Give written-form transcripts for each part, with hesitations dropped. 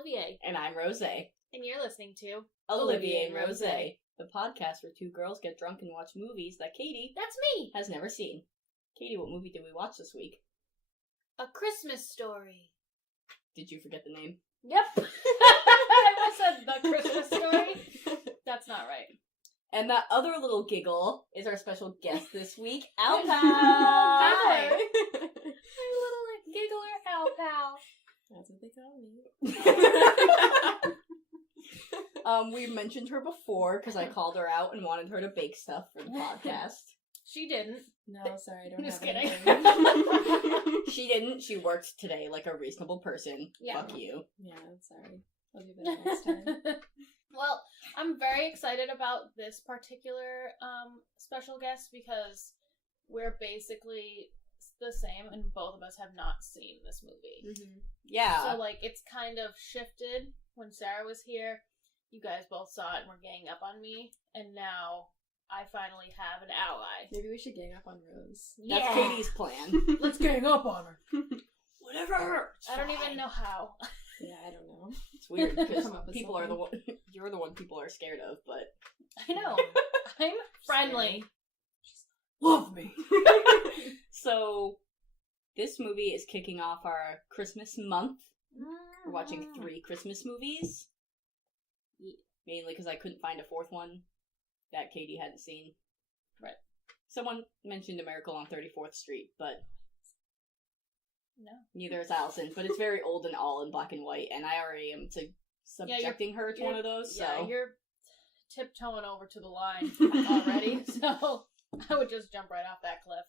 Olivier. And I'm Rose. And you're listening to Olivier and Rose, the podcast where two girls get drunk and watch movies that Katie, that's me, has never seen. Katie, what movie did we watch this week? A Christmas Story. Did you forget the name? Yep. I almost said The Christmas Story. That's not right. And that other little giggle is our special guest this week, Al Pal. Hi. My little giggler Al Pal. That's what they call me. We mentioned her before because I called her out and wanted her to bake stuff for the podcast. She didn't. No, sorry, I don't Just have kidding. anything. She didn't. She worked today like a reasonable person. Yeah. Fuck you. Yeah, sorry. I'll do that next time. Well, I'm very excited about this particular special guest because we're basically the same and both of us have not seen this movie. Mm-hmm. Yeah. So, it's kind of shifted. When Sarah was here, you guys both saw it and were ganging up on me, and now I finally have an ally. Maybe we should gang up on Rose. That's Katie's plan. Let's gang up on her. Whatever. I don't even know how. Yeah, I don't know. It's weird because Come up with people are the something. one. You're the one people are scared of, but I know. I'm friendly. Love me. So this movie is kicking off our Christmas month. We're watching 3 Christmas movies. Mainly because I couldn't find a 4th one that Katie hadn't seen. Right. Someone mentioned A Miracle on 34th Street, but No. neither is Allison. But it's very old and all in black and white, and I already am subjecting her to one of those, so... Yeah, you're tiptoeing over to the line already, so I would just jump right off that cliff.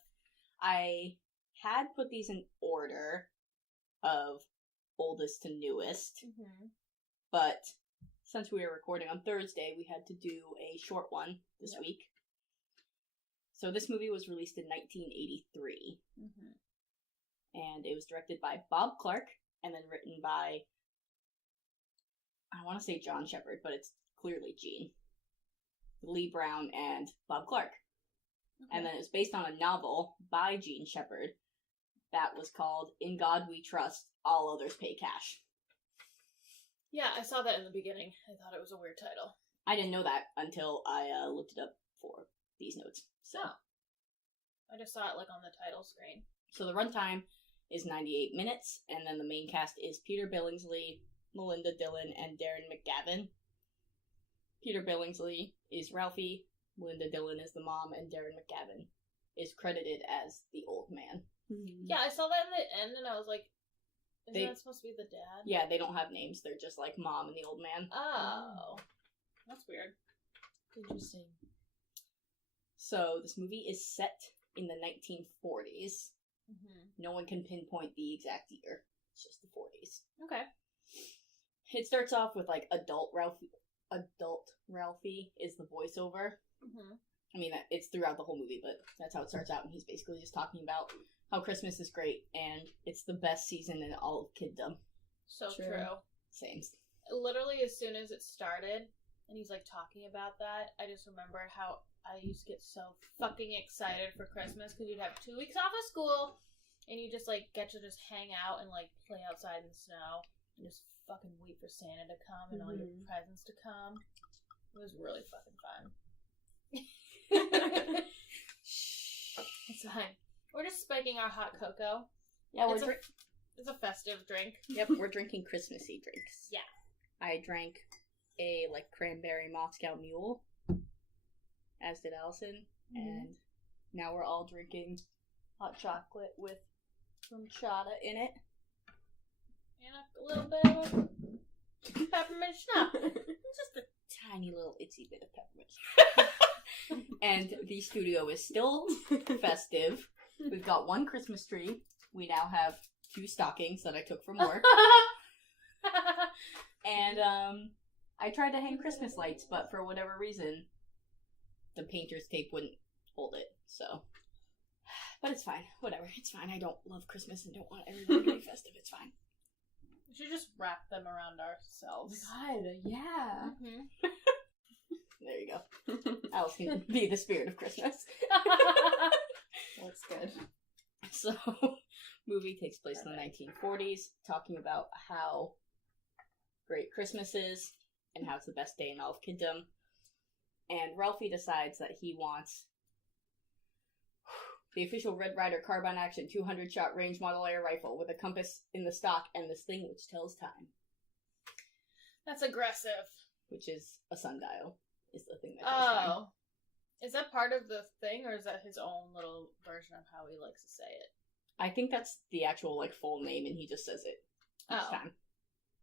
I had put these in order of oldest to newest, but since we were recording on Thursday, we had to do a short one this week. So this movie was released in 1983, and it was directed by Bob Clark, and then written by, I want to say John Shepard, but it's clearly Gene, Lee Brown, and Bob Clark. And then it was based on a novel by Gene Shepard that was called In God We Trust, All Others Pay Cash. Yeah, I saw that in the beginning. I thought it was a weird title. I didn't know that until I looked it up for these notes. So I just saw it on the title screen. So the runtime is 98 minutes, and then the main cast is Peter Billingsley, Melinda Dillon, and Darren McGavin. Peter Billingsley is Ralphie, Melinda Dillon is the mom, and Darren McGavin is credited as the old man. Yeah, I saw that in the end, and I was like, Isn't that supposed to be the dad? Yeah, they don't have names. They're just mom and the old man. Oh. That's weird. Interesting. So this movie is set in the 1940s. No one can pinpoint the exact year. It's just the 40s. Okay. It starts off with adult Ralphie. Adult Ralphie is the voiceover. I mean, it's throughout the whole movie, but that's how it starts out, and he's basically just talking about how Christmas is great, and it's the best season in all of kiddom. So true. Same. Literally, as soon as it started, and he's talking about that, I just remember how I used to get so fucking excited for Christmas, because you'd have 2 weeks off of school, and you just get to just hang out and play outside in the snow, and just fucking wait for Santa to come and all your presents to come. It was really fucking fun. It's fine. We're just spiking our hot cocoa. Yeah, it's a festive drink. Yep, we're drinking Christmassy drinks. Yeah. I drank a cranberry Moscow Mule, as did Allison, and now we're all drinking hot chocolate with some chata in it. And a little bit of peppermint schnapps. Just a tiny little itsy bit of peppermint. And the studio is still festive. We've got 1 Christmas tree. We now have 2 stockings that I took from work. And I tried to hang Christmas lights, but for whatever reason, the painter's tape wouldn't hold it. So, but it's fine. Whatever. It's fine. I don't love Christmas and don't want everyone to be festive. It's fine. We should just wrap them around ourselves. God, yeah. There you go. Alice can be the spirit of Christmas. That's good. So, movie takes place in the 1940s, talking about how great Christmas is and how it's the best day in all of kiddom. And Ralphie decides that he wants the official Red Ryder carbine action 200-shot range model air rifle with a compass in the stock and this thing which tells time. That's aggressive. Which is a sundial, is the thing that tells time. Oh. Is that part of the thing, or is that his own little version of how he likes to say it? I think that's the actual, like, full name, and he just says it each time.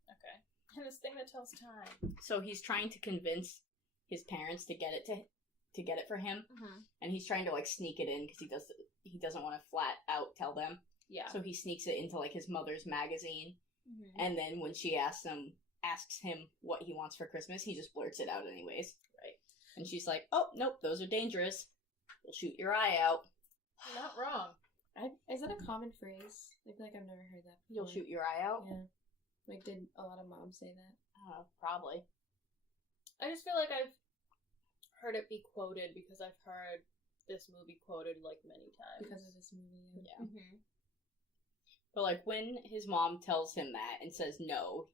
Okay. And this thing that tells time. So he's trying to convince his parents to get it to get it for him, and he's trying to, like, sneak it in because he doesn't want to flat out tell them. Yeah. So he sneaks it into, like, his mother's magazine, and then when she asks him what he wants for Christmas, he just blurts it out anyways. Right. And she's like, "Oh, nope, those are dangerous. You'll shoot your eye out." Not wrong. Is that a common phrase? I feel like I've never heard that before. You'll shoot your eye out? Yeah. Like, did a lot of moms say that? I don't know, probably. I just feel like I've heard it be quoted because I've heard this movie quoted, like, many times. Because of this movie. Yeah. But, like, when his mom tells him that and says no,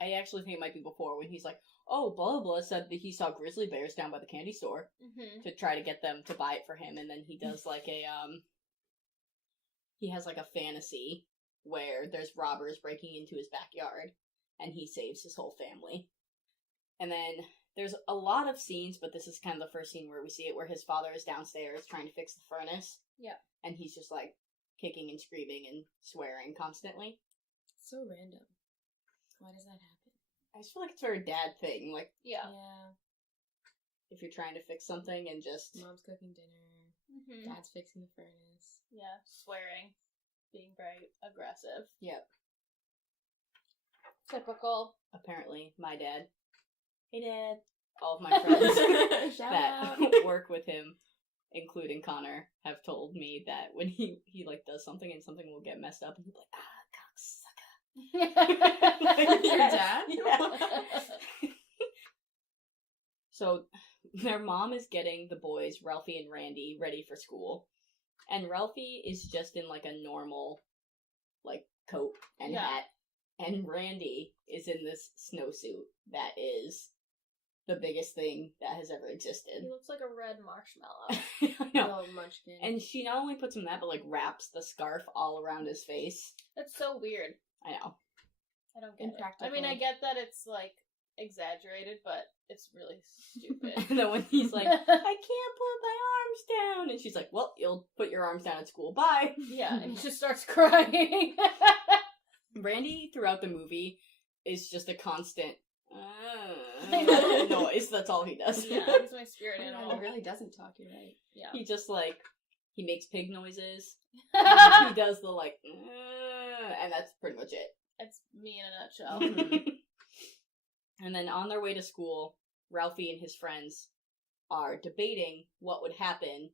I actually think it might be before, when he's like, "Oh, blah, blah, said that he saw grizzly bears down by the candy store," to try to get them to buy it for him, and then he does, like, he has, like, a fantasy where there's robbers breaking into his backyard, and he saves his whole family. And then there's a lot of scenes, but this is kind of the first scene where we see it, where his father is downstairs trying to fix the furnace. Yeah. And he's just, like, kicking and screaming and swearing constantly. So random. Why does that happen? I just feel like it's a very dad thing. Like, Yeah. if you're trying to fix something and just... Mom's cooking dinner. Dad's fixing the furnace. Yeah. Swearing. Being very aggressive. Yep. Typical. Apparently, my dad. Hey, Dad. All of my friends Shout that out. work with him, including Connor, have told me that when he like, does something and something will get messed up, and he'll be like, cocksucker. Your dad? Yeah. So, their mom is getting the boys, Ralphie and Randy, ready for school. And Ralphie is just in, like, a normal, like, coat and hat. And Randy is in this snowsuit that is the biggest thing that has ever existed. He looks like a red marshmallow. I know. Little munchkin. And she not only puts him that, but, like, wraps the scarf all around his face. That's so weird. I know. I don't get Impractical. it. I mean, I get that it's, like, exaggerated, but it's really stupid. And then when he's like, "I can't put my arms down," and she's like, "Well, you'll put your arms down at school, bye." Yeah, and he just starts crying. Randy, throughout the movie, is just a constant know. noise. That's all he does. Yeah, he's my spirit He animal. really doesn't talk, you're right. Yeah. He just, like, he makes pig noises. He does the, like, and that's pretty much it. It's me in a nutshell. And then on their way to school, Ralphie and his friends are debating what would happen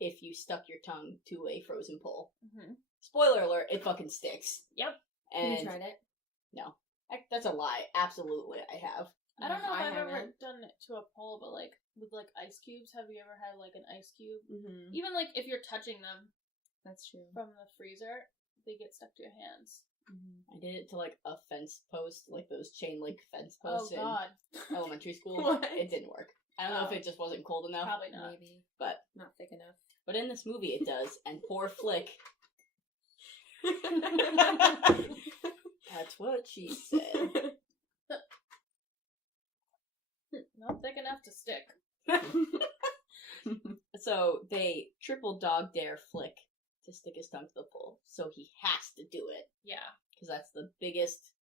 if you stuck your tongue to a frozen pole. Spoiler alert, it fucking sticks. Yep. And Have you tried it? no. That's a lie. Absolutely, I have. I don't know if I I've ever haven't. done it to a pole, but, like, with, like, ice cubes, have you ever had, like, an ice cube? Mm-hmm. Even, like, if you're touching them That's true. from the freezer, they get stuck to your hands. I did it to, like, a fence post, like those chain link fence Oh, posts in God. elementary school. What? It didn't work. I don't know if Oh. it just wasn't cold enough. Probably not. Maybe. But Not thick enough. But in this movie it does, and poor Flick. That's what she said. Not thick enough to stick. So they triple dog dare Flick to stick his tongue to the pole. So he has to do it. Yeah. Because that's the biggest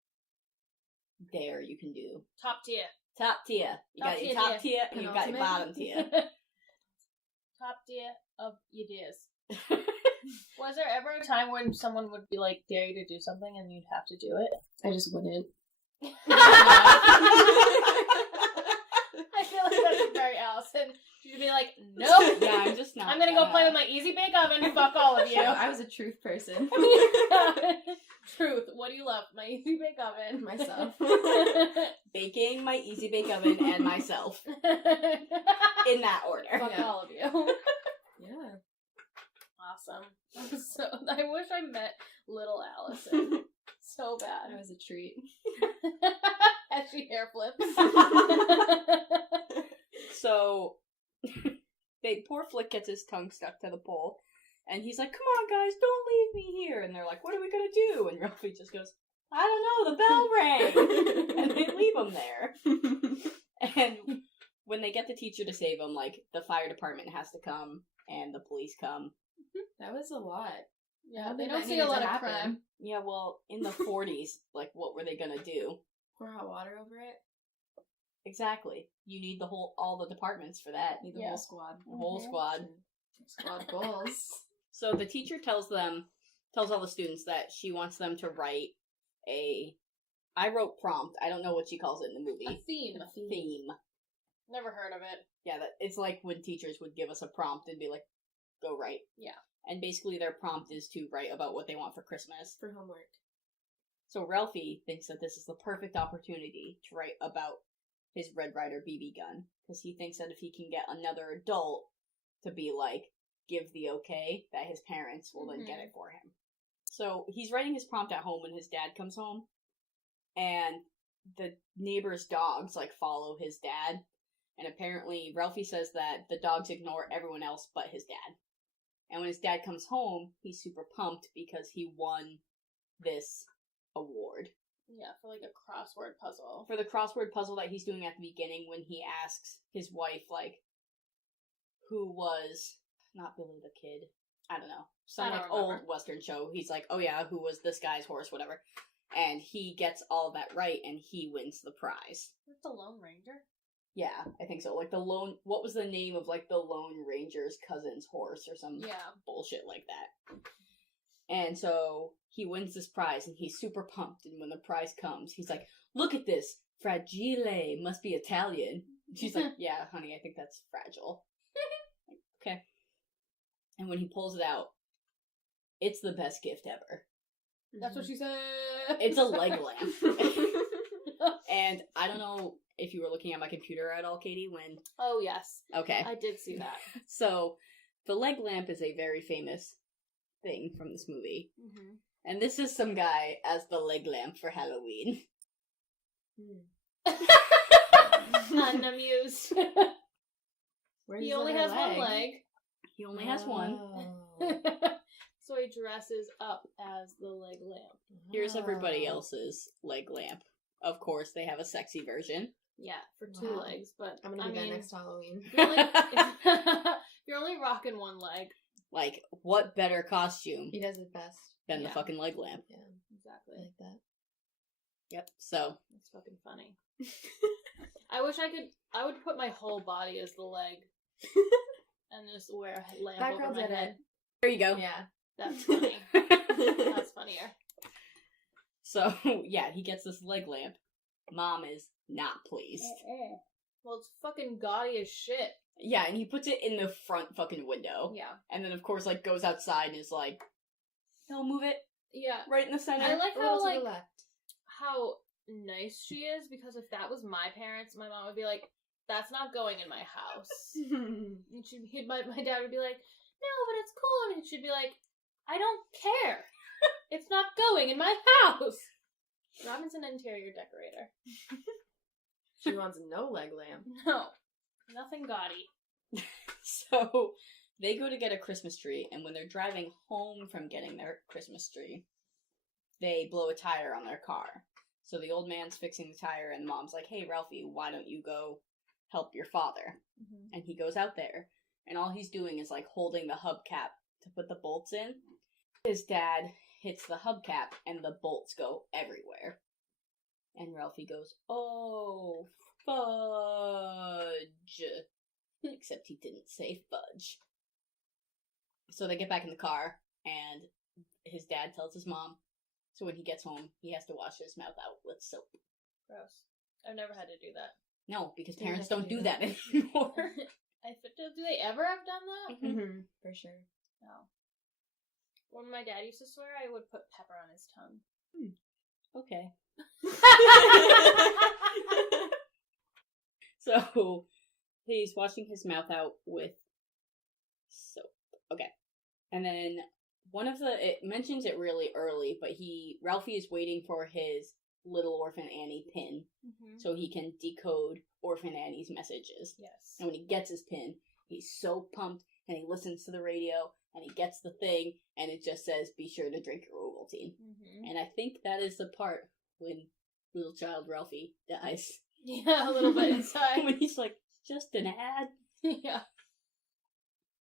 dare you can do. Top tier. Top tier. You got your top tier and you got your bottom tier. Top tier of your dares. Was there ever a time when someone would be like, dare you to do something and you'd have to do it? I just wouldn't. I feel like that's very Allison. She'd be like, nope. Yeah, I'm just not. I'm gonna go play with my easy bake oven. Fuck all of you. I was a truth person. Truth. What do you love? My easy bake oven. Myself. Baking, my easy bake oven, and myself. In that order. Fuck Yeah. all of you. Yeah. Awesome. So I wish I met little Allison. so bad. That was a treat. As she hair flips. So, poor Flick gets his tongue stuck to the pole, and he's like, "Come on, guys, don't leave me here." And they're like, "What are we gonna do?" And Ralphie just goes, "I don't know, the bell rang," and they leave him there. And when they get the teacher to save him, like, the fire department has to come, and the police come. That was a lot. Yeah, they don't see a lot of crime. Yeah, well, in the 40s, like, what were they gonna do? Pour hot water over it. Exactly. You need all the departments for that. Need the whole squad. The whole squad. Squad goals. So the teacher tells all the students that she wants them to write I wrote prompt. I don't know what she calls it in the movie. A theme. Theme. Never heard of it. Yeah, it's like when teachers would give us a prompt and be like, go write. Yeah. And basically their prompt is to write about what they want for Christmas. For homework. So Ralphie thinks that this is the perfect opportunity to write about his Red Ryder BB gun. Because he thinks that if he can get another adult to be like, give the okay, that his parents will then get it for him. So he's writing his prompt at home when his dad comes home. And the neighbor's dogs, like, follow his dad. And apparently Ralphie says that the dogs ignore everyone else but his dad. And when his dad comes home, he's super pumped because he won this award. Yeah, for like a crossword puzzle. For the crossword puzzle that he's doing at the beginning when he asks his wife, like, who was, not Billy the Kid, I don't know, some like old Western show. He's like, oh yeah, who was this guy's horse, whatever. And he gets all that right and he wins the prize. That's the Lone Ranger? Yeah, I think so. Like what was the name of like the Lone Ranger's cousin's horse or some bullshit like that. And so he wins this prize and he's super pumped. And when the prize comes, he's like, look at this. Fragile. Must be Italian. She's like, yeah, honey, I think that's fragile. Okay. And when he pulls it out, it's the best gift ever. That's what she said. It's a leg lamp. And I don't know if you were looking at my computer at all, Katie, when... Oh, yes. Okay. I did see that. So, the leg lamp is a very famous thing from this movie. Mm-hmm. And this is some guy as the leg lamp for Halloween. I'm amused. He only has one leg. He only has one. So he dresses up as the leg lamp. Here's everybody else's leg lamp. Of course, they have a sexy version. Yeah, for two legs, but I'm gonna be there next Halloween. You're only rocking one leg. Like, what better costume? He does it best. Than the fucking leg lamp. Yeah, exactly. I like that. Yep, so. That's fucking funny. I wish I would put my whole body as the leg. And just wear a lamp over my head. There you go. Yeah. That's funny. That's funnier. So, yeah, he gets this leg lamp. Mom is not pleased. Well, it's fucking gaudy as shit. Yeah, and he puts it in the front fucking window. Yeah. And then, of course, like, goes outside and is like, he'll move it. Yeah. Right in the center. I like how, like, how nice she is, because if that was my parents, my mom would be like, that's not going in my house. And my dad would be like, no, but it's cool. And she'd be like, I don't care. It's not going in my house. Robin's an interior decorator. She wants no leg lamp. No. Nothing gaudy. So, they go to get a Christmas tree, and when they're driving home from getting their Christmas tree, they blow a tire on their car. So the old man's fixing the tire, and the mom's like, hey, Ralphie, why don't you go help your father? Mm-hmm. And he goes out there, and all he's doing is, like, holding the hubcap to put the bolts in. His dad hits the hubcap, and the bolts go everywhere. And Ralphie goes, oh, fudge. Except he didn't say fudge. So they get back in the car, and his dad tells his mom, so when he gets home, he has to wash his mouth out with soap. Gross. I've never had to do that. No, because parents don't do that anymore. Do they ever have done that? Mm-hmm. For sure. No. When my dad used to swear, I would put pepper on his tongue. Okay. So, he's washing his mouth out with soap. Okay. And then, it mentions it really early, but Ralphie is waiting for his Little Orphan Annie pin so he can decode Orphan Annie's messages. Yes. And when he gets his pin, he's so pumped, and he listens to the radio, and he gets the thing, and it just says, be sure to drink your Ovaltine. And I think that is the part when little child Ralphie dies. Yeah, a little bit inside. When he's like, just an ad. Yeah.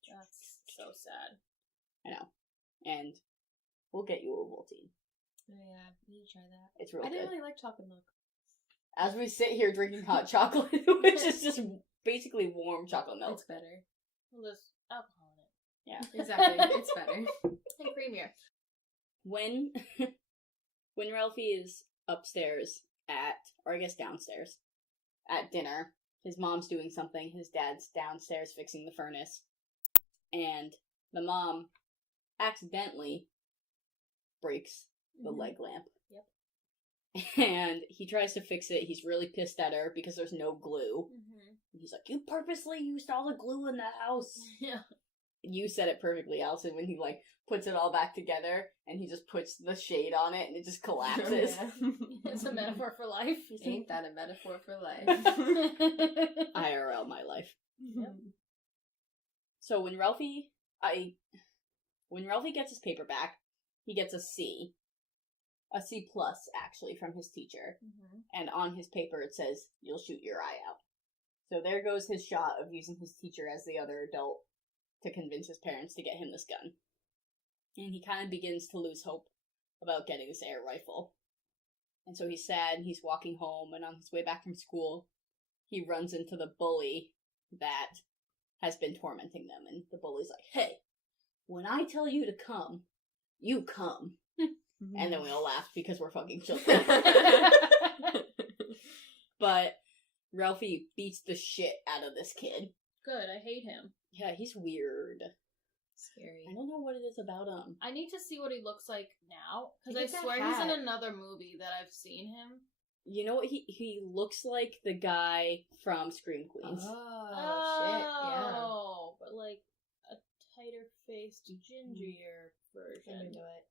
That's so sad. I know. And we'll get you Ovaltine. Oh yeah, we need to try that. It's really I didn't good. really like chocolate milk. As we sit here drinking hot chocolate, which is just basically warm chocolate milk. It's better. Well, there's alcohol in it. Yeah. Exactly. It's better. And creamier. When Ralphie is upstairs or I guess downstairs, at dinner, his mom's doing something, his dad's downstairs fixing the furnace, and the mom accidentally breaks the leg lamp. Yep. And he tries to fix it. He's really pissed at her because there's no glue. And he's like, you purposely used all the glue in the house. Yeah. You said it perfectly, Allison, when he, like, puts it all back together, and he just puts the shade on it, and it just collapses. It's a metaphor for life. Ain't that a metaphor for life? IRL my life. Yep. So when Ralphie gets his paper back, he gets a C plus, actually, from his teacher. And on his paper it says, you'll shoot your eye out. So there goes his shot of using his teacher as the other adult to convince his parents to get him this gun. And he kind of begins to lose hope about getting this air rifle. And so he's sad, and he's walking home, and on his way back from school, he runs into the bully that has been tormenting them. And the bully's like, hey, when I tell you to come, you come. And then we all laugh because we're fucking children. But Ralphie beats the shit out of this kid. Good, I hate him. Yeah, he's weird. Scary. I don't know what it is about him. I need to see what he looks like now, because Look I at that swear he's in hat. another movie that I've seen him. You know what? He looks like the guy from Scream Queens. Oh, but like a tighter faced, gingier version. Into it.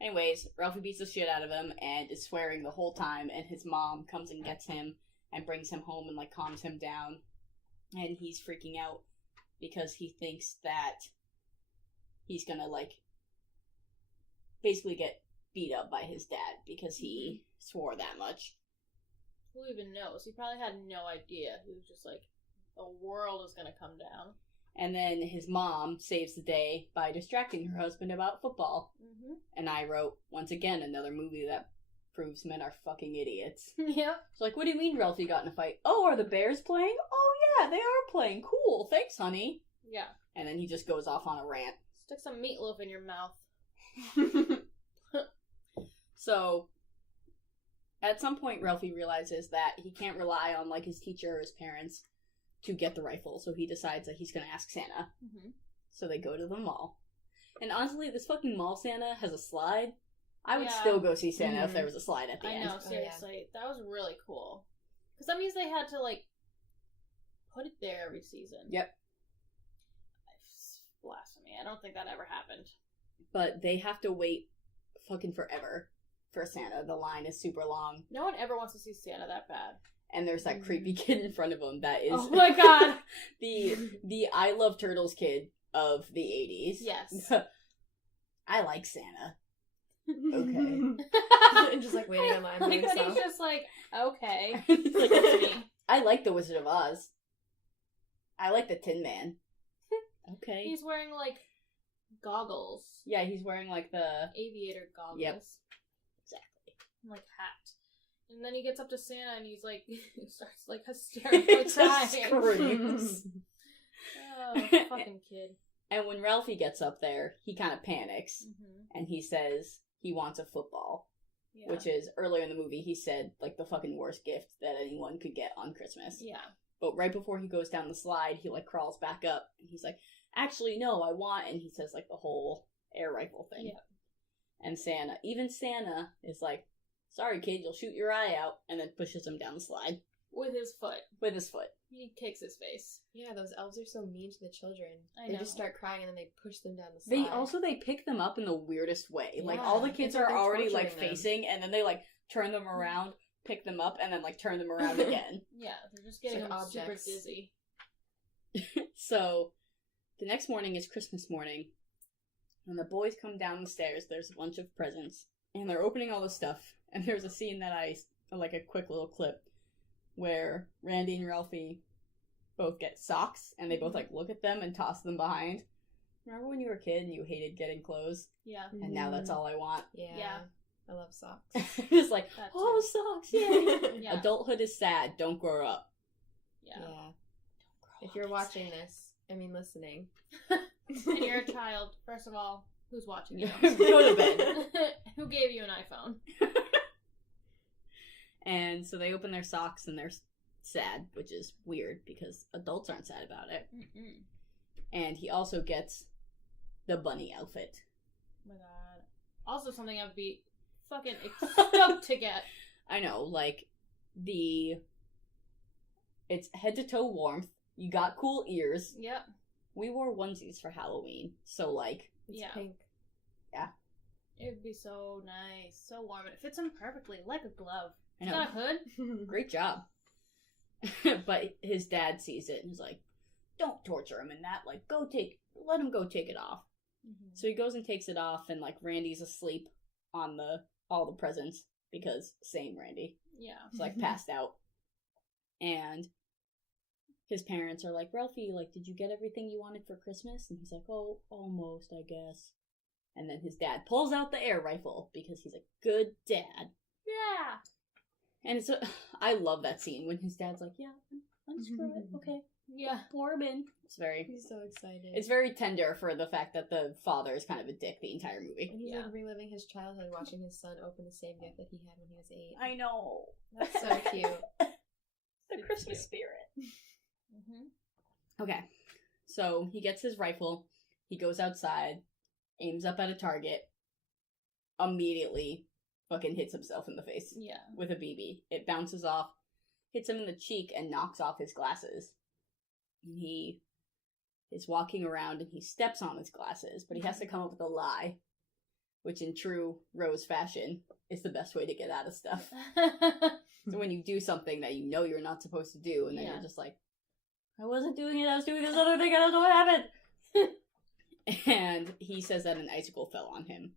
Anyways, Ralphie beats the shit out of him and is swearing the whole time, and his mom comes and gets him and brings him home and, like, calms him down. And he's freaking out because he thinks that he's gonna, like, basically get beat up by his dad because he swore that much. Who even knows? He probably had no idea. He was just like, the world is gonna come down. And then his mom saves the day by distracting her husband about football. And I wrote, once again, another movie that proves men are fucking idiots. Yep. It's like, what do you mean Ralphie got in a fight? Oh, are the Bears playing? Oh, yeah, they are playing. Cool, thanks, honey. Yeah. And then he just goes off on a rant. Stick some meatloaf in your mouth. So, at some point, Ralphie realizes that he can't rely on, like, his teacher or his parents to get the rifle, so he decides that he's gonna ask Santa. So they go to the mall. And honestly, this fucking mall Santa has a slide. I would still go see Santa if there was a slide at the end. I know, seriously. That was really cool. Because that means they had to, like, put it there every season. Yep. Blasphemy. I don't think that ever happened. But they have to wait fucking forever for Santa. The line is super long. No one ever wants to see Santa that bad. And there's that creepy kid in front of him that is... Oh my god! the I Love Turtles kid of the 80s. Yes. I like Santa. Okay. And just like waiting in line by Like that himself. he's just like, okay. Like, That's me. I like the Wizard of Oz. I like the Tin Man. Okay. He's wearing, like, goggles. Yeah, he's wearing, like, the... Aviator goggles. Yep. Exactly. And, like, hat. And then he gets up to Santa and he's like, he starts, like, hysterically crying. Screams. Oh, fucking kid. And when Ralphie gets up there, he kind of panics. And he says he wants a football. Yeah. Which is, earlier in the movie, he said, like, the fucking worst gift that anyone could get on Christmas. Yeah. But right before he goes down the slide, he, like, crawls back up. And he's like, actually, no, I want... And he says, like, the whole air rifle thing. Yeah. And even Santa is like, sorry, kid, you'll shoot your eye out. And then pushes him down the slide. With his foot. With his foot. He kicks his face. Yeah, those elves are so mean to the children. I They know. just start crying and then they push them down the slide. They pick them up in the weirdest way. Yeah, like, all the kids it's like are they're already, like, torturing them. facing, and then they, like, turn them around, pick them up, and then, like, turn them around again. Yeah, they're just getting like him super objects. dizzy. So, the next morning is Christmas morning. When the boys come down the stairs, there's a bunch of presents. And they're opening all the stuff. And there's a scene that like a quick little clip, where Randy and Ralphie both get socks, and they both, like, look at them and toss them behind. Remember when you were a kid and you hated getting clothes? Yeah. And now that's all I want. Yeah. I love socks. It's like, That oh, too. socks, yay! Yeah. Adulthood is sad, don't grow up. Yeah. If you're watching this, listening. And you're a child, first of all, who's watching you? Go to bed. Who gave you an iPhone? And so they open their socks and they're sad, which is weird because adults aren't sad about it. Mm-mm. And he also gets the bunny outfit. Oh my god. Also something I'd be fucking stoked to get. I know, like, it's head to toe warmth. You got cool ears. Yep. We wore onesies for Halloween, so, like, It's Yeah. pink. It would be so nice. So warm. And it fits him perfectly, like a glove. I It's know. got a hood. Great job. But his dad sees it and he's like, don't torture him in that. Like, let him go take it off. Mm-hmm. So he goes and takes it off, and, like, Randy's asleep on all the presents because same Randy. Yeah. He's, like, passed out. And his parents are like, Ralphie, like, did you get everything you wanted for Christmas? And he's like, oh, almost, I guess. And then his dad pulls out the air rifle because he's a good dad. Yeah. And I love that scene when his dad's like, yeah, unscrew it, okay. Yeah. Pour him in. He's so excited. It's very tender for the fact that the father is kind of a dick the entire movie. And he's Yeah. like reliving his childhood, watching his son open the same gift that he had when he was 8. I know. That's so cute. The Christmas spirit. Mm-hmm. Okay. So he gets his rifle, he goes outside, aims up at a target, immediately fucking hits himself in the face Yeah. with a BB. It bounces off, hits him in the cheek, and knocks off his glasses. And he is walking around and he steps on his glasses, but he has to come up with a lie, which in true Rose fashion is the best way to get out of stuff. So when you do something that you know you're not supposed to do, and then Yeah. you're just like, I wasn't doing it, I was doing this other thing, I don't know what happened. And he says that an icicle fell on him.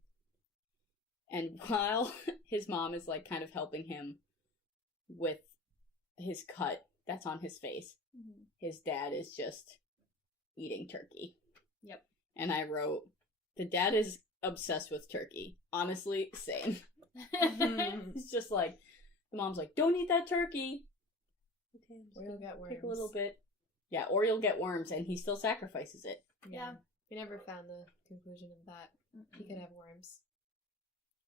And while his mom is, like, kind of helping him with his cut that's on his face, Mm-hmm. his dad is just eating turkey. Yep. And I wrote, the dad is obsessed with turkey. Honestly, same. It's just like, the mom's like, don't eat that turkey. Okay, I'm just Or you'll gonna get worms. pick a little bit. Yeah, or you'll get worms, and he still sacrifices it. Yeah. We never found the conclusion of that. He could have worms.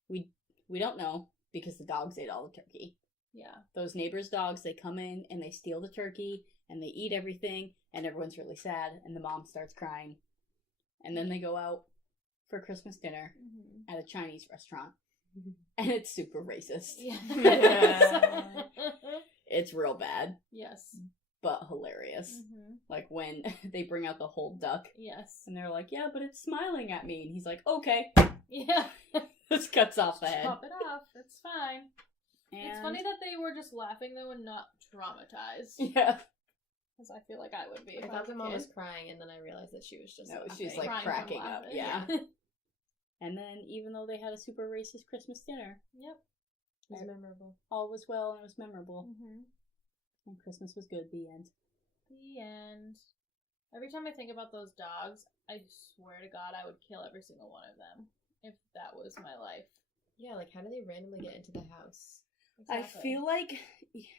We don't know, because the dogs ate all the turkey. Yeah. Those neighbors' dogs, they come in, and they steal the turkey, and they eat everything, and everyone's really sad, and the mom starts crying. And then they go out for Christmas dinner Mm-hmm. at a Chinese restaurant. And it's super racist. Yeah. Yeah. It's real bad, Yes. but hilarious. Mm-hmm. Like when they bring out the whole duck, Yes. and they're like, yeah, but it's smiling at me. And he's like, okay. Yeah. Just cuts off the head. Chop it off. It's fine. And... It's funny that they were just laughing though and not traumatized. Yeah. Because I feel like I would be. I If thought was the a mom kid. was crying, and then I realized that she was just No, laughing. she's like Crying from cracking up. laughing. Yeah. And then even though they had a super racist Christmas dinner, Yep. It was memorable. all was well and it was memorable. Mm-hmm. And Christmas was good. The end. The end. Every time I think about those dogs, I swear to God I would kill every single one of them if that was my life. Yeah, like how do they randomly get into the house? I Exactly. feel like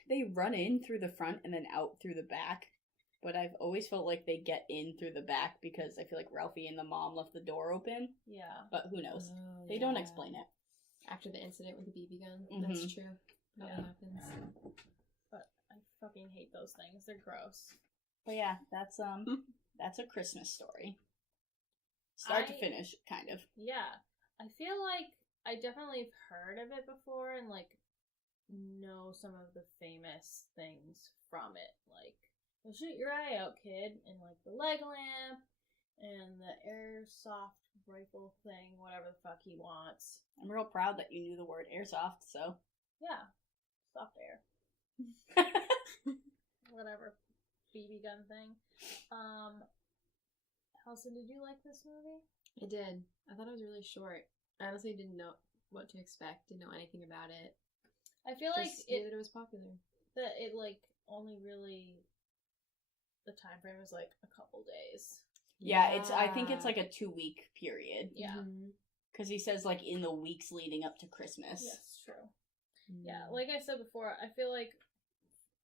they run in through the front and then out through the back. But I've always felt like they get in through the back because I feel like Ralphie and the mom left the door open. Yeah. But who knows? Oh, They don't yeah. explain it. After the incident with the BB gun. Mhm. That's true. That Yeah. happens. But I fucking hate those things. They're gross. But yeah, that's a Christmas story. Start to finish, kind of. Yeah. I feel like I definitely have heard of it before and like know some of the famous things from it. Like, "Well, shoot your eye out, kid," and like the leg lamp and the airsoft rifle thing, whatever the fuck he wants. I'm real proud that you knew the word airsoft, so. Yeah. Soft air. Whatever. BB gun thing. Allison, did you like this movie? I did. I thought it was really short. I honestly didn't know what to expect. Didn't know anything about it. I feel Just like knew that it was popular. that it like only really the time frame was like a couple days. Yeah, I think it's like a 2-week period. Yeah. Because he says, like, in the weeks leading up to Christmas. Yes, true. Yeah, like I said before, I feel like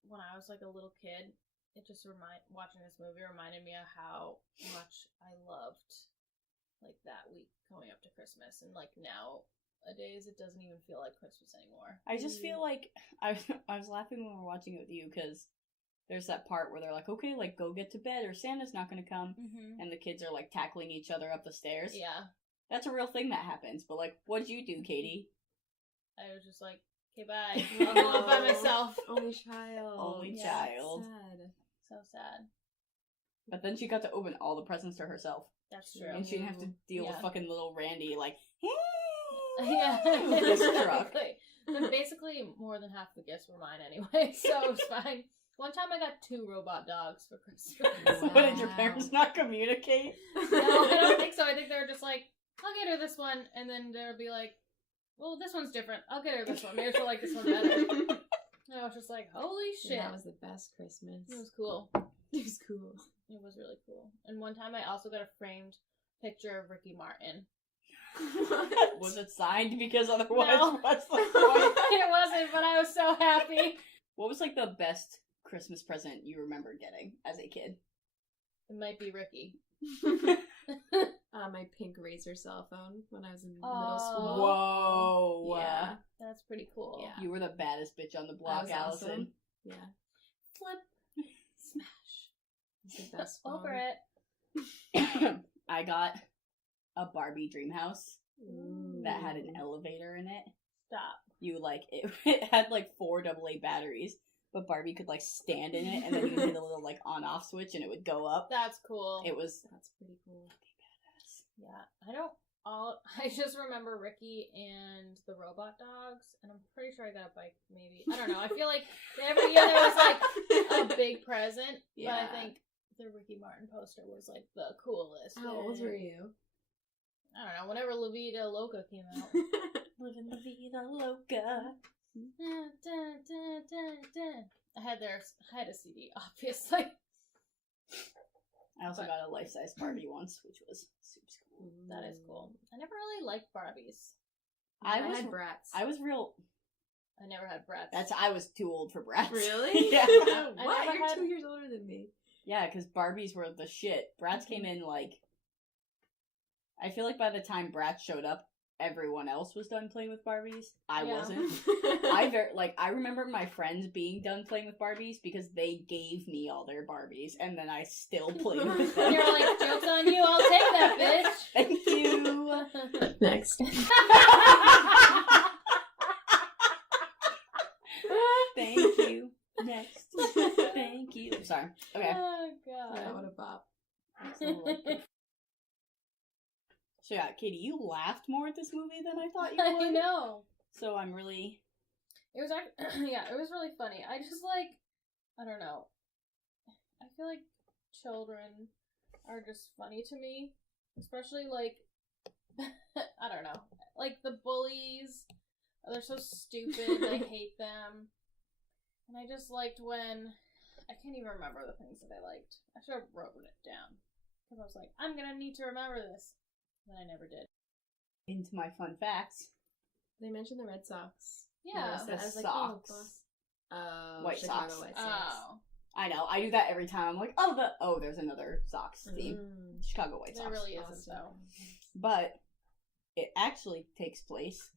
when I was like a little kid, it just watching this movie reminded me of how much I loved like that week going up to Christmas, and like nowadays it doesn't even feel like Christmas anymore. I just feel like I was laughing when we were watching it with you because there's that part where they're like, okay, like go get to bed or Santa's not gonna come, and the kids are like tackling each other up the stairs. Yeah, that's a real thing that happens. But like, what did you do, Katie? I was just like, okay, bye. I'll go up by myself. Only child. Only child. Sad. So sad. But then she got to open all the presents to herself. That's true. And she didn't have to deal with fucking little Randy, like, yeah. this truck. But basically, more than half the gifts were mine anyway, so it was fine. One time I got 2 robot dogs for Christmas. So what, did your parents not communicate? No, I don't think so. I think they were just like, I'll get her this one, and then they'll be like, well, this one's different. I'll get her this one. Maybe she'll like this one better. And I was just like, holy shit. That was the best Christmas. It was cool. It was cool. It was really cool. And one time I also got a framed picture of Ricky Martin. Was it signed? Because otherwise, No. what's the point? It wasn't, but I was so happy. What was like the best Christmas present you remember getting as a kid? It might be Ricky. My pink Razor cell phone when I was in Oh. middle school. Whoa. Yeah. That's pretty cool. Yeah. You were the baddest bitch on the That block, was Allison. awesome. Yeah. Flip. Smash. It's the best Over phone. it. I got a Barbie dream house Ooh. that had an elevator in it. Stop. You like it had like 4 AA batteries, but Barbie could like stand in it, and then you could hit a little like on-off switch, and it would go up. That's cool. That's pretty cool. Yeah. I just remember Ricky and the robot dogs, and I'm pretty sure I got a bike, maybe. I don't know. I feel like every year there was like a big present, Yeah. but I think the Ricky Martin poster was like the coolest. How old were you? I don't know. Whenever La Vida Loca came out. Living La Vida Loca. Dun, dun, dun, dun, dun. I had a CD, obviously. I also got a life-size Barbie once, which was super cool. That is cool. I never really liked Barbies. I had Bratz. I was real. I never had Bratz. I was too old for Bratz. Really? Yeah. What? never You're had- 2 years older than me. Yeah, because Barbies were the shit. Bratz came in like. I feel like by the time Bratz showed up, everyone else was done playing with Barbies. I Yeah. wasn't. I remember my friends being done playing with Barbies because they gave me all their Barbies, and then I still played with them. And you're like, joke's on you, I'll take that, bitch. Thank you. Next. Thank you. Next. Thank you. Sorry. Okay. Oh, God. Yeah, what a bop. So yeah, Katie, you laughed more at this movie than I thought you would. I know. So I'm really. It was actually, yeah, it was really funny. I just like, I don't know. I feel like children are just funny to me, especially like, I don't know, like the bullies. They're so stupid. I hate them. And I just liked when, I can't even remember the things that I liked. I should have written it down because I was like, I'm gonna need to remember this, but I never did. Into my fun facts. They mentioned the Red Sox. Yeah. The I was like, Sox. White Chicago Sox. White Sox. Oh, I know. I do that every time. I'm like, there's another Sox theme. Chicago White Sox. there really isn't Awesome. though. But it actually takes place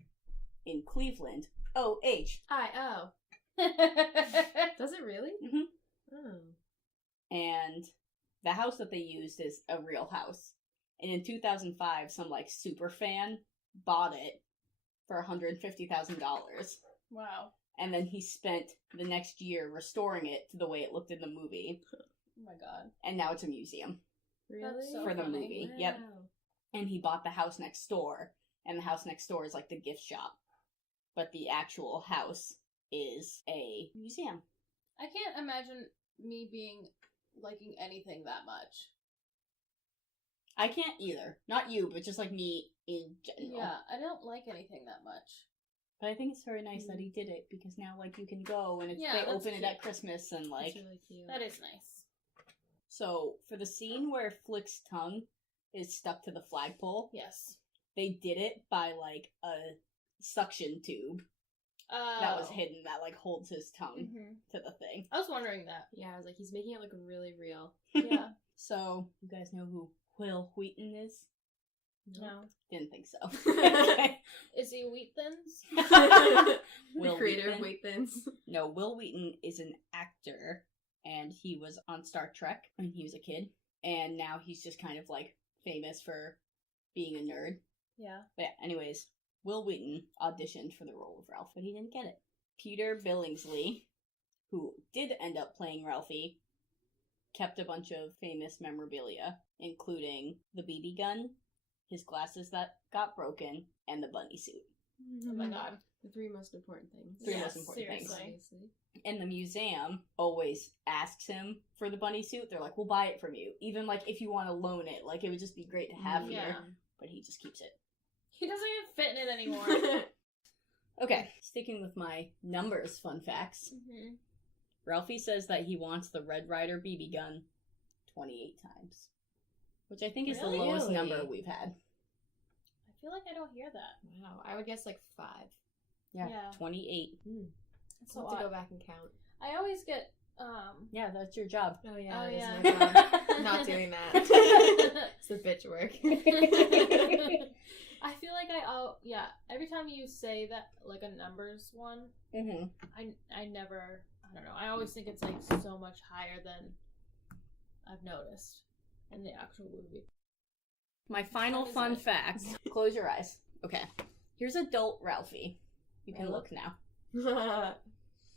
in Cleveland. O-H. I-O. Does it really? Mhm. Oh. And the house that they used is a real house. And in 2005, some like super fan bought it for $150,000. Wow. and then he spent the next year restoring it to the way it looked in the movie. Oh my god. And now it's a museum. Really? So For the funny. movie. Wow. Yep. And he bought the house next door, and the house next door is like the gift shop. But the actual house is a museum. I can't imagine me liking anything that much. I can't either. Not you, but just like me in general. Yeah, I don't like anything that much. But I think it's very nice that he did it, because now, like, you can go, and Yeah, they that's open it cute. at Christmas, and, like... That's really cute. That is nice. So, for the scene where Flick's tongue is stuck to the flagpole, Yes. they did it by, like, a suction tube that was hidden that, like, holds his tongue to the thing. I was wondering that. Yeah, I was like, he's making it look really real. Yeah. So, you guys know who Will Wheaton is? No. Didn't think so. Is he Wheat Thins? Will The creator of Wheaton? Wait Thins. No, Will Wheaton is an actor, and he was on Star Trek when he was a kid, and now he's just kind of, like, famous for being a nerd. Yeah. But yeah, anyways, Will Wheaton auditioned for the role of Ralph, but he didn't get it. Peter Billingsley, who did end up playing Ralphie, kept a bunch of famous memorabilia, including the BB gun, his glasses that got broken, and the bunny suit. Oh my god. The three most important things. Three Yes, most important things. seriously. Obviously. And the museum always asks him for the bunny suit. They're like, we'll buy it from you. Even, like, if you want to loan it. Like, it would just be great to have Yeah. here. But he just keeps it. He doesn't even fit in it anymore. Okay, sticking with my numbers fun facts. Mm-hmm. Ralphie says that he wants the Red Ryder BB gun 28 times. Which I think is Really? the lowest Really? number we've had. I feel like I don't hear that. Wow, I would guess like 5. Yeah, Yeah. 28. It's I'll so have to odd. go back and count. I always get Yeah, that's your job. Oh yeah, Oh, it is yeah. my job. Not doing that. It's the bitch work. I feel like every time you say that, like a numbers one, Mm-hmm. I never, I don't know, I always think it's like so much higher than I've noticed in the actual movie. My final What is fun it? fact. Close your eyes. Okay. Here's adult Ralphie. You can Oh. look now.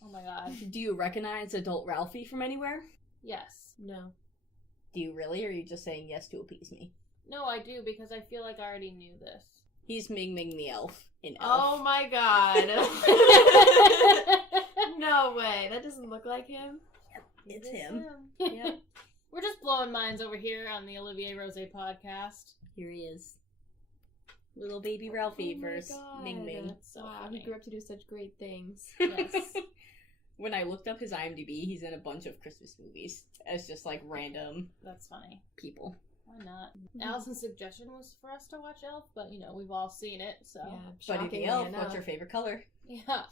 Oh my god. Do you recognize adult Ralphie from anywhere? Yes. No. Do you really, or are you just saying yes to appease me? No, I do, because I feel like I already knew this. He's Ming Ming the elf in Oh Elf. my god. No way. That doesn't look like him. It's It is him. Yep. We're just blowing minds over here on the Olivier Rose podcast. Here he is. Little baby Ralphie Oh my versus God. Ming Ming. That's so Wow, funny. he grew up to do such great things. Yes. When I looked up his IMDb, he's in a bunch of Christmas movies as just like random That's funny. people. Why not? Allison's suggestion was for us to watch Elf, but we've all seen it, so Yeah, Buddy the shockingly elf, enough. what's your favorite color? yeah.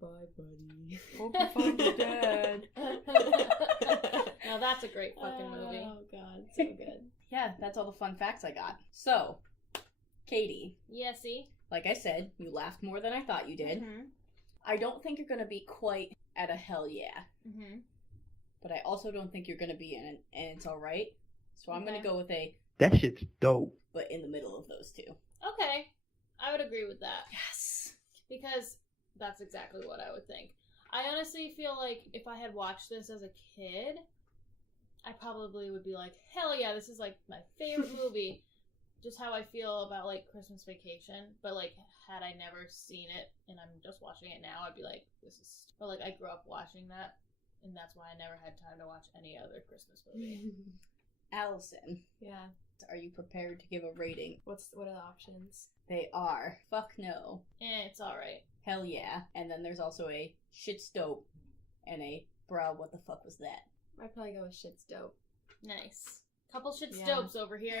Bye, buddy. Hope you find your dad. Now that's a great fucking movie. Oh god, so good. Yeah, that's all the fun facts I got. So, Katie, Yeah, see? like I said, you laughed more than I thought you did. Mm-hmm. I don't think you're gonna be quite at a hell yeah, Mm-hmm. but I also don't think you're gonna be in an and it's alright. So I'm gonna Okay. go with a That shit's dope. but in the middle of those two. Okay. I would agree with that. Yes. Because that's exactly what I would think. I honestly feel like if I had watched this as a kid, I probably would be like, hell yeah, this is like my favorite movie. Just how I feel about like Christmas Vacation. But like, had I never seen it and I'm just watching it now, I'd be like, this is. But like, I grew up watching that, and that's why I never had time to watch any other Christmas movie. Allison, Yeah. are you prepared to give a rating? What are the options? They are fuck no, It's alright. hell yeah, and then there's also a shit's dope and a bruh, what the fuck was that? I'd probably go with shit's dope. Nice. Couple shit Yeah. stopes over here.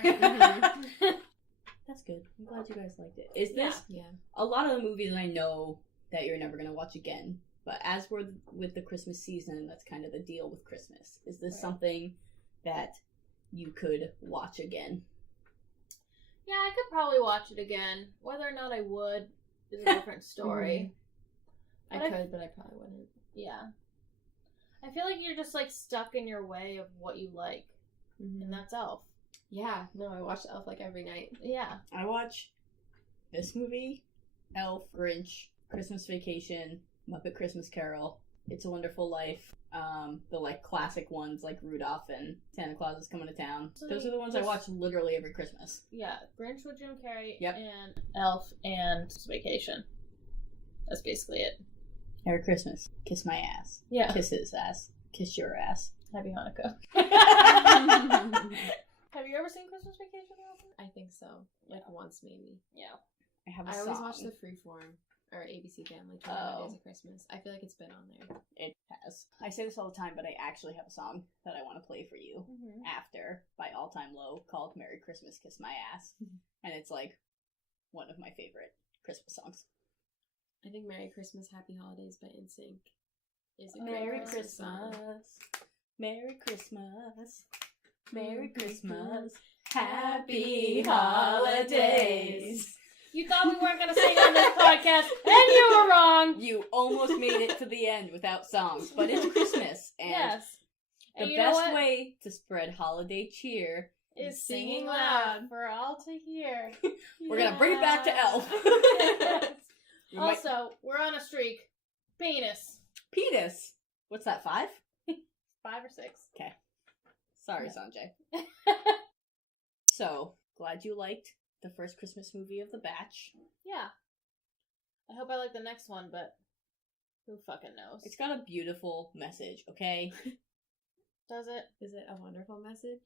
That's good. I'm glad you guys liked it. Is this Yeah. a lot of the movies I know that you're never gonna watch again? But as we're with the Christmas season, that's kind of the deal with Christmas. Is this Right. something that you could watch again? Yeah, I could probably watch it again. Whether or not I would is a different story. I But I- could, but I probably wouldn't. Yeah. I feel like you're just like stuck in your way of what you like. And that's Elf. Yeah, no, I watch Elf like every night. Yeah. I watch this movie, Elf, Grinch, Christmas Vacation, Muppet Christmas Carol, It's a Wonderful Life, the like classic ones like Rudolph and Santa Claus is Coming to Town. So those are the ones I watch literally every Christmas. Yeah, Grinch with Jim Carrey, Yep. and Elf and Vacation. That's basically it. Merry Christmas. Kiss my ass. Yeah. Kiss his ass. Kiss your ass. Happy Hanukkah. Have you ever seen Christmas Vacation, Allison? I think so. Like once maybe. Yeah. I always watch the Freeform or ABC Family 25 Days of Christmas. I feel like it's been on there. It has. I say this all the time, but I actually have a song that I want to play for you after by All Time Low called Merry Christmas, Kiss My Ass. And it's like one of my favorite Christmas songs. I think Merry Christmas, Happy Holidays by NSYNC is a great Merry Christmas song. Merry Christmas. Merry Christmas. Happy Holidays. You thought we weren't going to sing on this podcast, and you were wrong. You almost made it to the end without songs, but it's Christmas. And yes. And the best way to spread holiday cheer is singing loud for all to hear. We're going to bring it back to Elf. Yes. Also, we're on a streak. Penis. What's that, 5? 5 or 6. Okay. Sorry, Sanjay. So, glad you liked the first Christmas movie of the batch. Yeah. I hope I like the next one, but who fucking knows? It's got a beautiful message, okay? Does it? Is it a wonderful message?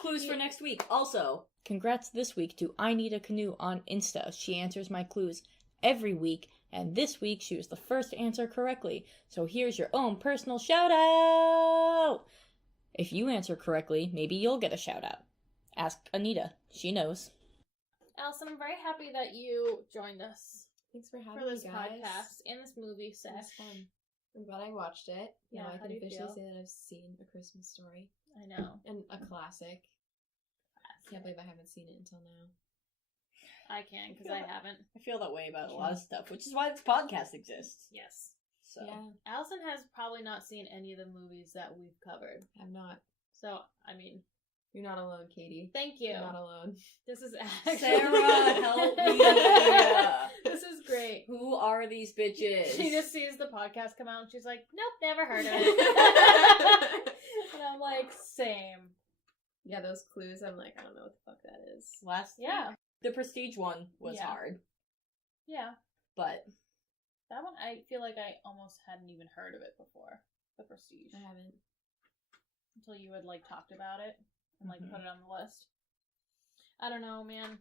Clues for next week. Also, congrats this week to I Need a Canoe on Insta. She answers my clues every week, and this week she was the first to answer correctly. So here's your own personal shout out! If you answer correctly, maybe you'll get a shout out. Ask Anita. She knows. Allison, I'm very happy that you joined us Thanks for having for this me, guys. podcast and this movie It sesh. was fun. I'm glad I watched it. Yeah, Now I how can do you officially feel? say that I've seen A Christmas Story. I know. And a classic. Can't believe I haven't seen it until now. I can, because I haven't. I feel that way about a lot of stuff, which is why this podcast exists. Yes. So, Yeah, Allison has probably not seen any of the movies that we've covered. I'm not. So, I mean, You're not alone, Katie. thank you. You're not alone. This is actually... Sarah, help me! This is great. Who are these bitches? She just sees the podcast come out and she's like, nope, never heard of it. And I'm like, same. Yeah, those clues, I'm like, I don't know what the fuck that is. Yeah. The Prestige one was Yeah. hard, Yeah. but That one, I feel like I almost hadn't even heard of it before. The Prestige. I haven't. Until you had, like, talked about it and, like, put it on the list. I don't know, man.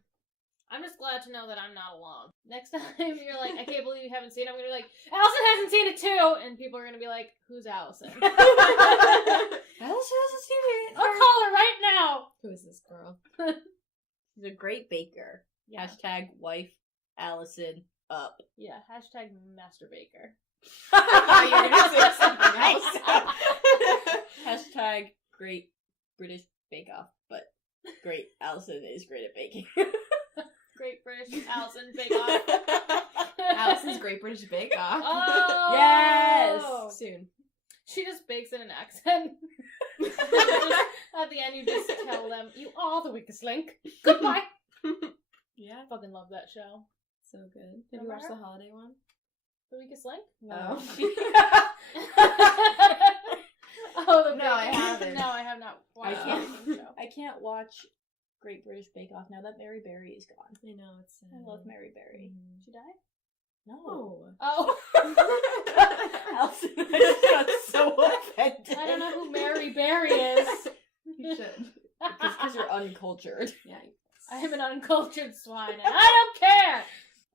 I'm just glad to know that I'm not alone. Next time you're like, I can't believe you haven't seen it, I'm gonna be like, Allison hasn't seen it too! And people are gonna be like, who's Allison? Allison hasn't seen it. I'll call her right now! Who is this girl? She's a great baker. Yeah. Hashtag wife Allison up. Yeah, hashtag Master Baker. You're gonna say something else. Hashtag great British Bake Off, but great Allison is great at baking. Great British Allison Bake Off. Allison's Great British Bake Off. Oh! Yes! Soon. She just bakes in an accent. At the end, you just tell them, you are the weakest link. Goodbye. Yeah. I fucking love that show. So good. Have you watched the holiday one? The weakest link? No. Oh, the No, I baking- haven't. No, I have not watched I the can't- baking show. I can't watch Great British Bake Off now that Mary Berry is gone. I know, it's sad. I love Mary Berry. She died? No. Oh. Allison, I just got so offended. I don't know who Mary Berry is. You should. Because you're uncultured. Yeah. I am an uncultured swine, and I don't care!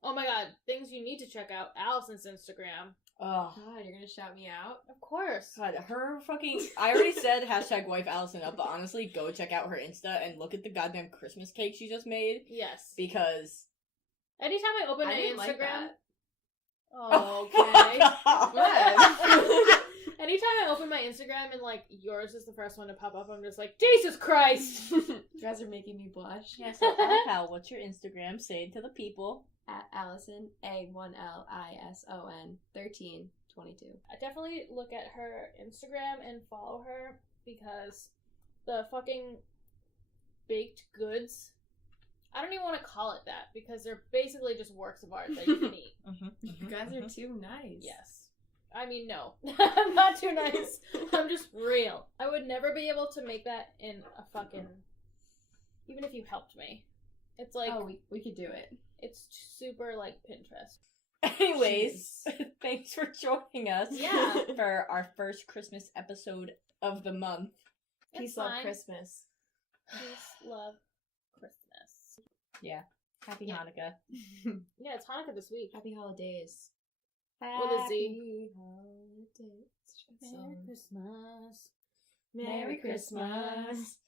Oh my god, things you need to check out. Allison's Instagram. Oh. God, you're gonna shout me out? Of course. God, her fucking... I already said hashtag wife Allison up, but honestly, go check out her Insta and look at the goddamn Christmas cake she just made. Yes. Because... Anytime I open I my didn't like Instagram... that. Oh, okay. What? Anytime I open my Instagram and, like, yours is the first one to pop up, I'm just like, Jesus Christ! You guys are making me blush. Yeah, so Pal, what's your Instagram? Say it to the people. At Allison, A1LISON 1322. I definitely look at her Instagram and follow her because the fucking baked goods I don't even want to call it that because they're basically just works of art that you can eat. You guys are too nice. Yes. I mean, no. I'm not too nice. I'm just real. I would never be able to make that in a fucking... Even if you helped me. It's like... Oh, we could do it. It's super, like, Pinterest. Anyways, thanks for joining us. Yeah. For our first Christmas episode of the month. It's Peace, love, fine. Christmas. Peace, love, Christmas. Yeah. Happy Yeah. Hanukkah. Yeah, it's Hanukkah this week. Happy holidays. With a Z. Merry Christmas. Merry Christmas.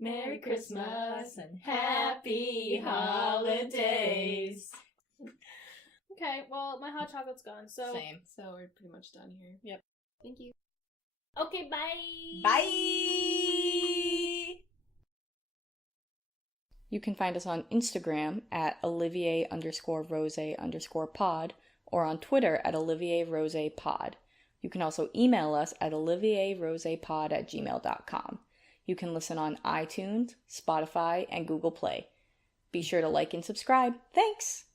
Merry Christmas and happy holidays. Okay, well, my hot chocolate's gone, so... Same. So we're pretty much done here. Yep. Thank you. Okay, bye! Bye! You can find us on Instagram at Olivier_Rose_pod or on Twitter at OlivierRosePod. You can also email us at olivierrosepod@gmail.com. You can listen on iTunes, Spotify, and Google Play. Be sure to like and subscribe. Thanks!